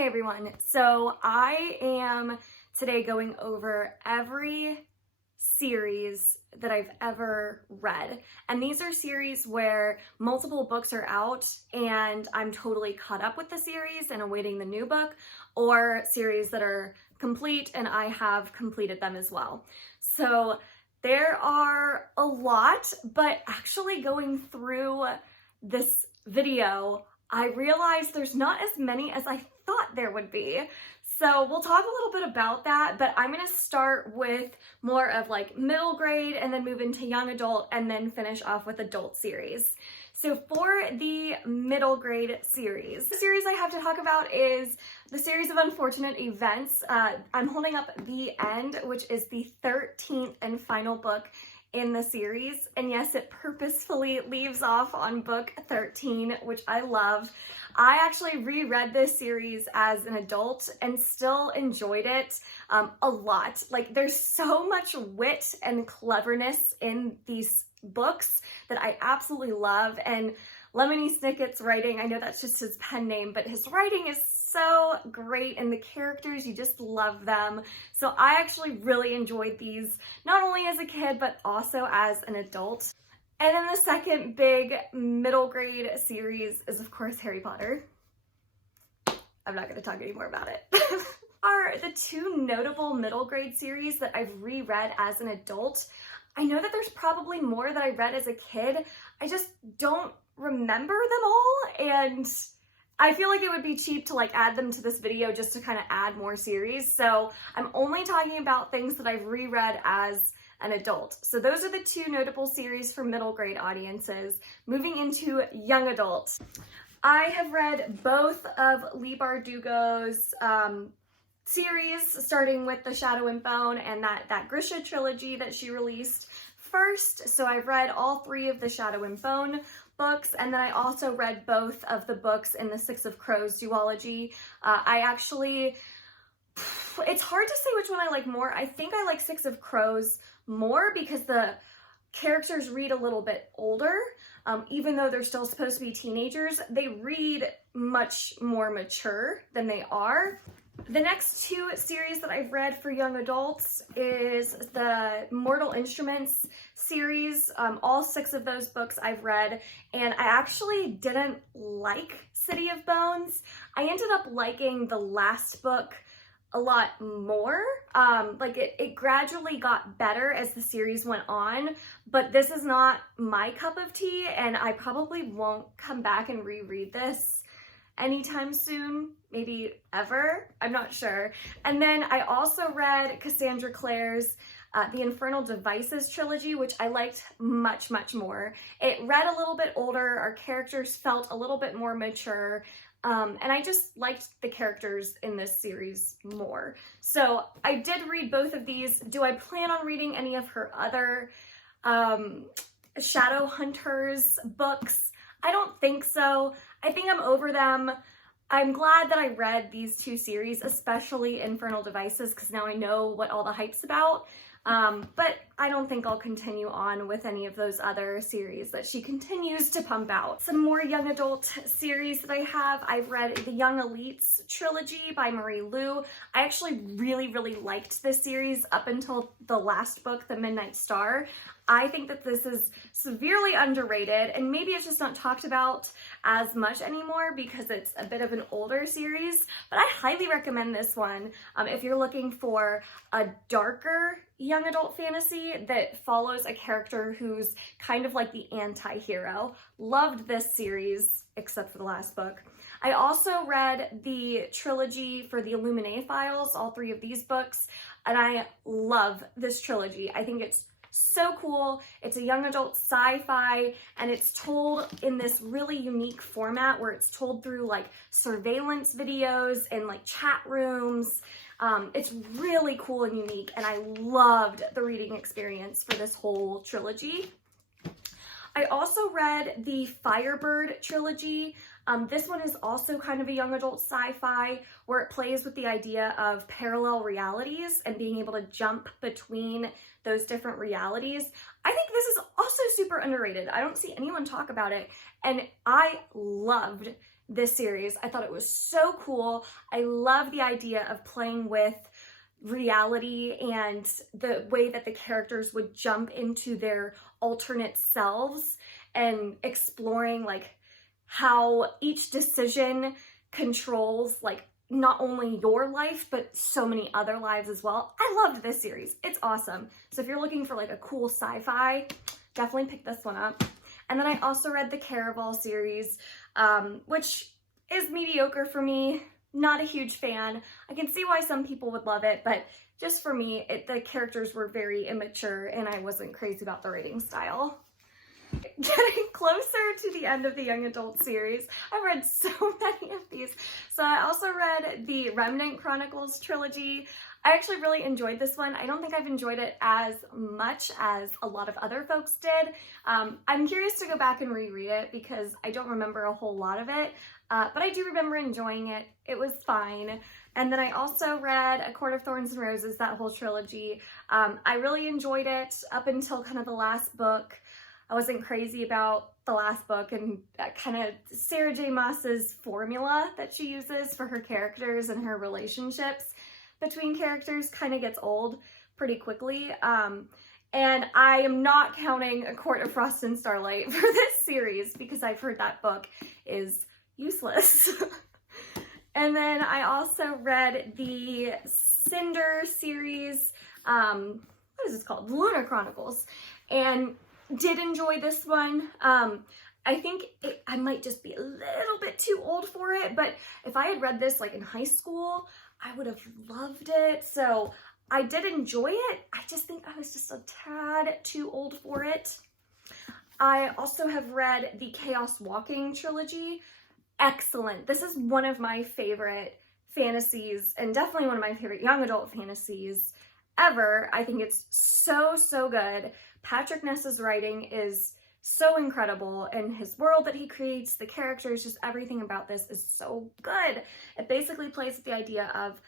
Hey everyone, so I am today going over every series that I've ever read, and these are series where multiple books are out and I'm totally caught up with the series and awaiting the new book, or series that are complete and I have completed them as well. So there are a lot, but actually going through this video I realized there's not as many as I thought there would be. So we'll talk a little bit about that, but I'm gonna start with more of like middle grade and then move into young adult and then finish off with adult series. So for the middle grade series, the series I have to talk about is the series of unfortunate events. I'm holding up The End, which is the 13th and final book in the series, and yes, it purposefully leaves off on book 13, which I loved. I actually reread this series as an adult and still enjoyed it a lot. Like, there's so much wit and cleverness in these books that I absolutely love, and Lemony Snicket's writing, I know that's just his pen name, but his writing is so great, and the characters, you just love them. So I actually really enjoyed these, not only as a kid, but also as an adult. And then the second big middle grade series is, of course, Harry Potter. I'm not going to talk anymore about it. Are the two notable middle grade series that I've reread as an adult. I know that there's probably more that I read as a kid. I just don't remember them all, and I feel like it would be cheap to like add them to this video just to kind of add more series. So I'm only talking about things that I've reread as an adult. So those are the two notable series for middle grade audiences. Moving into young adult. I have read both of Leigh Bardugo's series, starting with The Shadow and Bone and that Grisha trilogy that she released first. So I've read all three of the Shadow and Bone books, and then I also read both of the books in the Six of Crows duology. It's hard to say which one I like more. I think I like Six of Crows more because the characters read a little bit older. Even though they're still supposed to be teenagers, they read much more mature than they are. The next two series that I've read for young adults is the Mortal Instruments series. All six of those books I've read, and I actually didn't like City of Bones. I ended up liking the last book a lot more. It gradually got better as the series went on, but this is not my cup of tea, and I probably won't come back and reread this anytime soon, maybe ever, I'm not sure. And then I also read Cassandra Clare's The Infernal Devices trilogy, which I liked much, much more. It read a little bit older, our characters felt a little bit more mature, and I just liked the characters in this series more. So I did read both of these. Do I plan on reading any of her other Shadow Hunters books? I don't think so. I think I'm over them. I'm glad that I read these two series, especially Infernal Devices, because now I know what all the hype's about. But I don't think I'll continue on with any of those other series that she continues to pump out. Some more young adult series that I have, I've read the Young Elites trilogy by Marie Lu. I actually really, really liked this series up until the last book, The Midnight Star. I think that this is severely underrated, and maybe it's just not talked about as much anymore because it's a bit of an older series, but I highly recommend this one if you're looking for a darker young adult fantasy that follows a character who's kind of like the anti-hero. Loved this series, except for the last book. I also read the trilogy for the Illuminae Files, all three of these books, and I love this trilogy. I think it's so cool. It's a young adult sci-fi, and it's told in this really unique format where it's told through like surveillance videos and like chat rooms. It's really cool and unique, and I loved the reading experience for this whole trilogy. I also read the Firebird trilogy. This one is also kind of a young adult sci-fi where it plays with the idea of parallel realities and being able to jump between those different realities. I think this is also super underrated. I don't see anyone talk about it, and I loved this series. I thought it was so cool. I love the idea of playing with reality and the way that the characters would jump into their alternate selves and exploring like how each decision controls like not only your life, but so many other lives as well. I loved this series. It's awesome. So if you're looking for like a cool sci-fi, definitely pick this one up. And then I also read the Caraval series, which is mediocre for me. Not a huge fan. I can see why some people would love it, but just for me, the characters were very immature and I wasn't crazy about the writing style. Getting closer to the end of the young adult series. I've read so many of these. So I also read the Remnant Chronicles trilogy. I actually really enjoyed this one. I don't think I've enjoyed it as much as a lot of other folks did. I'm curious to go back and reread it because I don't remember a whole lot of it, but I do remember enjoying it. It was fine. And then I also read A Court of Thorns and Roses, that whole trilogy. I really enjoyed it up until kind of the last book. I wasn't crazy about the last book, and that kind of Sarah J. Maas's formula that she uses for her characters and her relationships between characters kind of gets old pretty quickly. And I am not counting A Court of Frost and Starlight for this series because I've heard that book is useless. And then I also read the Cinder series, what is this called? Lunar Chronicles. And did enjoy this one. I think I might just be a little bit too old for it, but if I had read this like in high school, I would have loved it. So I did enjoy it. I just think I was just a tad too old for it. I also have read the Chaos Walking trilogy. Excellent. This is one of my favorite fantasies and definitely one of my favorite young adult fantasies ever. I think it's so, so good. Patrick Ness's writing is so incredible, and his world that he creates, the characters, just everything about this is so good. It basically plays with the idea of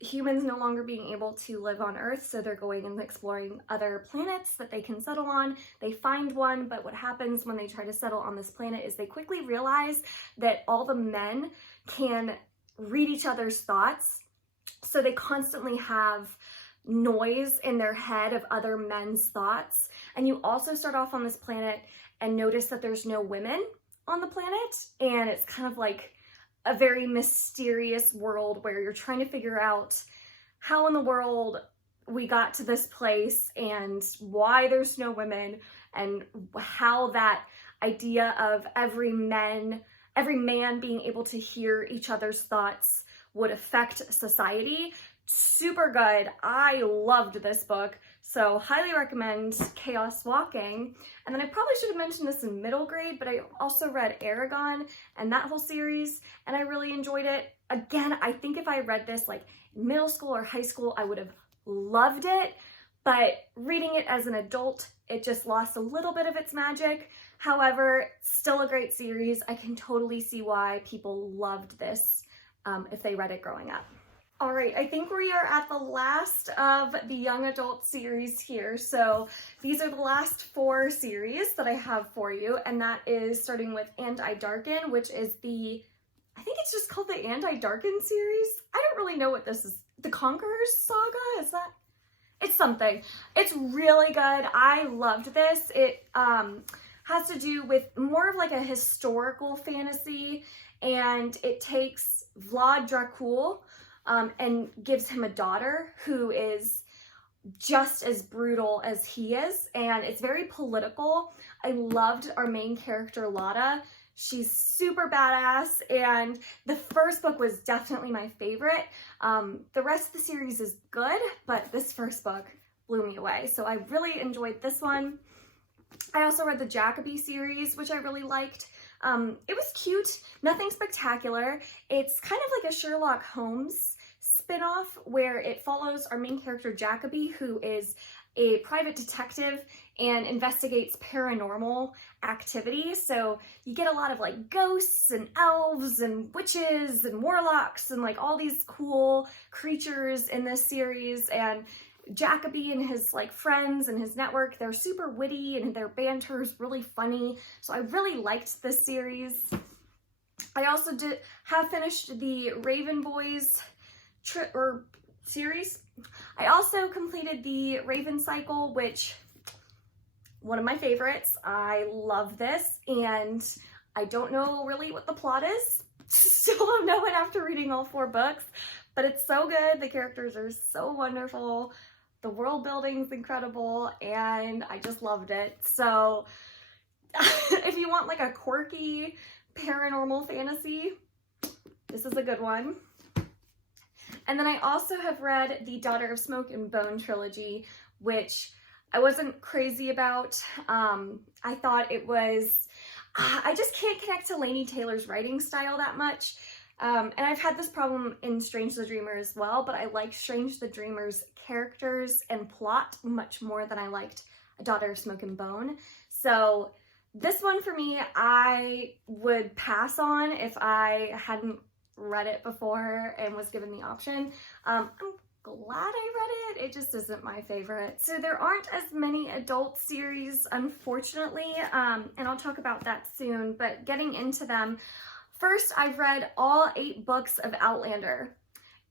humans no longer being able to live on Earth, so they're going and exploring other planets that they can settle on. They find one, but what happens when they try to settle on this planet is they quickly realize that all the men can read each other's thoughts, so they constantly have noise in their head of other men's thoughts. And you also start off on this planet and notice that there's no women on the planet, and it's kind of like a very mysterious world where you're trying to figure out how in the world we got to this place and why there's no women, and how that idea of every man being able to hear each other's thoughts would affect society. Super good. I loved this book, so highly recommend Chaos Walking. And then I probably should have mentioned this in middle grade, but I also read Aragon and that whole series, and I really enjoyed it. Again, I think if I read this like in middle school or high school, I would have loved it, but reading it as an adult, it just lost a little bit of its magic. However, still a great series. I can totally see why people loved this if they read it growing up. All right, I think we are at the last of the young adult series here. So these are the last 4 series that I have for you, and that is starting with And I Darken, which is I think it's just called the And I Darken series. I don't really know what this is. The Conqueror's Saga, is that? It's something. It's really good. I loved this. It has to do with more of like a historical fantasy, and it takes Vlad Dracul, and gives him a daughter who is just as brutal as he is, and it's very political. I loved our main character, Lotta. She's super badass, and the first book was definitely my favorite. The rest of the series is good, but this first book blew me away, so I really enjoyed this one. I also read the Jacoby series, which I really liked. It was cute, nothing spectacular. It's kind of like a Sherlock Holmes spin-off where it follows our main character Jacoby, who is a private detective and investigates paranormal activity. So you get a lot of like ghosts and elves and witches and warlocks and like all these cool creatures in this series. And Jacoby and his like friends and his network, they're super witty and their banter is really funny. So I really liked this series. I also have finished the Raven Boys series. I also completed the Raven Cycle, which one of my favorites. I love this, and I don't know really what the plot is. Still don't know it after reading all 4 books, but it's so good. The characters are so wonderful. The world building's incredible, and I just loved it. So if you want like a quirky paranormal fantasy, this is a good one. And then I also have read the Daughter of Smoke and Bone trilogy, which I wasn't crazy about. I thought it was, I just can't connect to Laini Taylor's writing style that much. And I've had this problem in Strange the Dreamer as well, but I like Strange the Dreamer's characters and plot much more than I liked A Daughter of Smoke and Bone. So this one for me, I would pass on if I hadn't read it before and was given the option. I'm glad I read it. It just isn't my favorite. So there aren't as many adult series, unfortunately, and I'll talk about that soon, but getting into them, first I've read all 8 books of Outlander.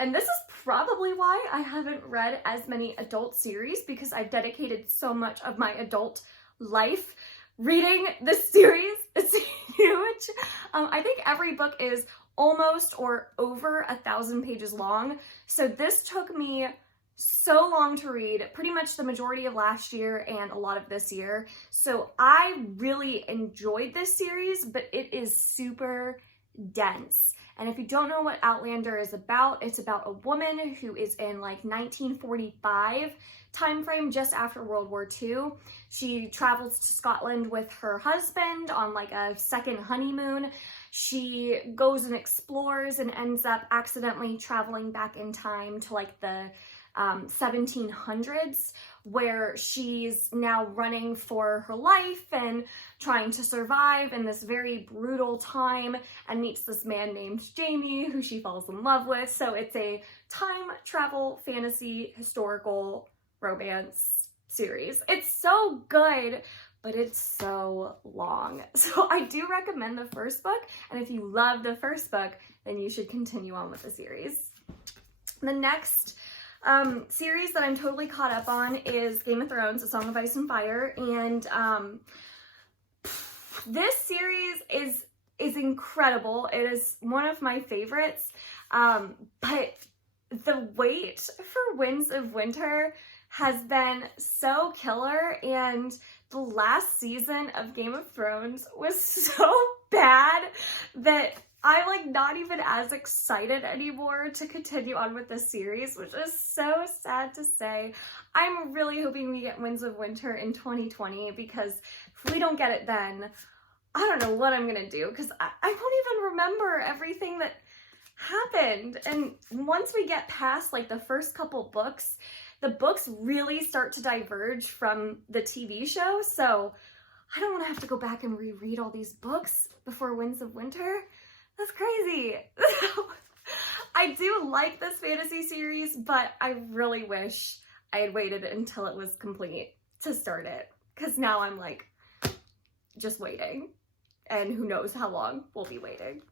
And this is probably why I haven't read as many adult series, because I've dedicated so much of my adult life reading this series. It's huge. I think every book is almost or over 1,000 pages long. So this took me so long to read, pretty much the majority of last year and a lot of this year. So I really enjoyed this series, but it is super dense. And if you don't know what Outlander is about, it's about a woman who is in like 1945 time frame, just after World War II. She travels to Scotland with her husband on like a second honeymoon. She goes and explores and ends up accidentally traveling back in time to like the 1700s, where she's now running for her life and trying to survive in this very brutal time, and meets this man named Jamie who she falls in love with. So it's a time travel fantasy historical romance series. It's so good, but it's so long. So I do recommend the first book, and if you love the first book, then you should continue on with the series. The next series that I'm totally caught up on is Game of Thrones, A Song of Ice and Fire, and this series is incredible. It is one of my favorites, but the wait for Winds of Winter has been so killer, and the last season of Game of Thrones was so bad that I'm like not even as excited anymore to continue on with this series, which is so sad to say. I'm really hoping we get Winds of Winter in 2020, because if we don't get it then, I don't know what I'm gonna do, because I won't even remember everything that happened. And once we get past like the first couple books, the books really start to diverge from the TV show. So I don't want to have to go back and reread all these books before Winds of Winter. That's crazy. I do like this fantasy series, but I really wish I had waited until it was complete to start it, because now I'm like just waiting, and who knows how long we'll be waiting.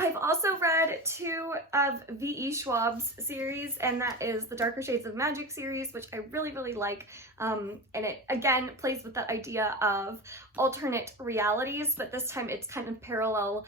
I've also read 2 of V.E. Schwab's series, and that is the Darker Shades of Magic series, which I really, really like. And it, again, plays with the idea of alternate realities, but this time it's kind of parallel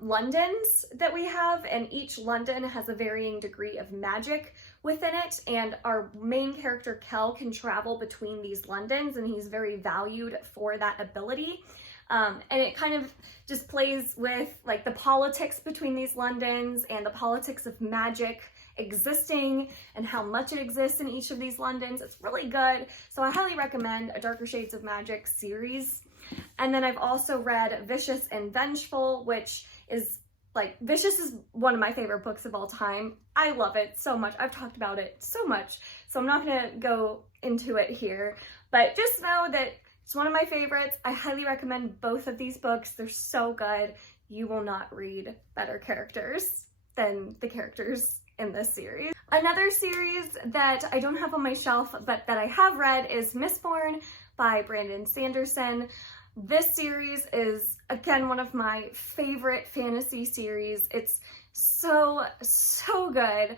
Londons that we have, and each London has a varying degree of magic within it, and our main character, Kel, can travel between these Londons, and he's very valued for that ability. And it kind of just plays with like the politics between these Londons and the politics of magic existing and how much it exists in each of these Londons. It's really good. So I highly recommend A Darker Shades of Magic series. And then I've also read Vicious and Vengeful, which is like, Vicious is one of my favorite books of all time. I love it so much. I've talked about it so much, so I'm not gonna go into it here, but just know that it's one of my favorites. I highly recommend both of these books. They're so good. You will not read better characters than the characters in this series. Another series that I don't have on my shelf, but that I have read is Mistborn by Brandon Sanderson. This series is, again, one of my favorite fantasy series. It's so good.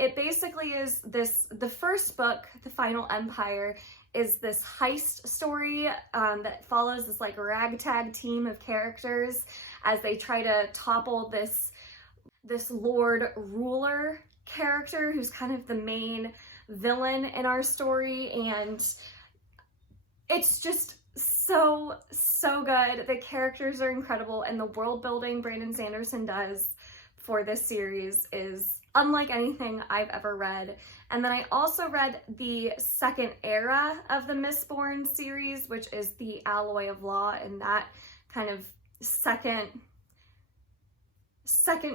It basically is the first book, The Final Empire, is this heist story that follows this like ragtag team of characters as they try to topple this Lord Ruler character who's kind of the main villain in our story, and it's just so good. The characters are incredible, and the world building Brandon Sanderson does for this series is unlike anything I've ever read. And then I also read the second era of the Mistborn series, which is the Alloy of Law, and that kind of second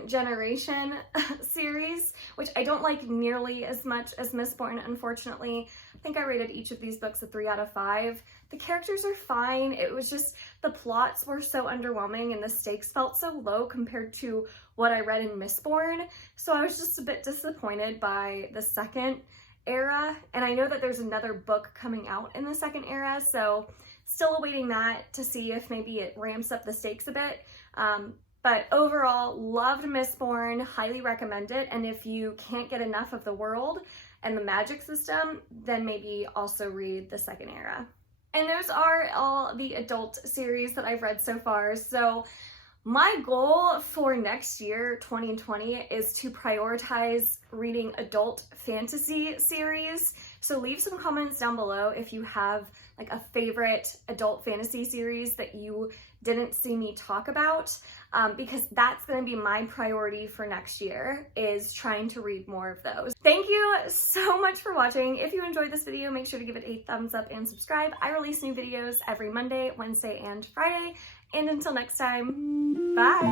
generation series, which I don't like nearly as much as Mistborn, unfortunately. I think I rated each of these books a 3 out of 5. The characters are fine. It was just the plots were so underwhelming and the stakes felt so low compared to what I read in Mistborn. So I was just a bit disappointed by the second era. And I know that there's another book coming out in the second era, so still awaiting that to see if maybe it ramps up the stakes a bit. But overall, loved Mistborn, highly recommend it. And if you can't get enough of the world and the magic system, then maybe also read the second era. And those are all the adult series that I've read so far. So my goal for next year, 2020, is to prioritize reading adult fantasy series. So leave some comments down below if you have like a favorite adult fantasy series that you didn't see me talk about, because that's going to be my priority for next year, is trying to read more of those. Thank you so much for watching. If you enjoyed this video, make sure to give it a thumbs up and subscribe. I release new videos every Monday, Wednesday, and Friday. And until next time, bye!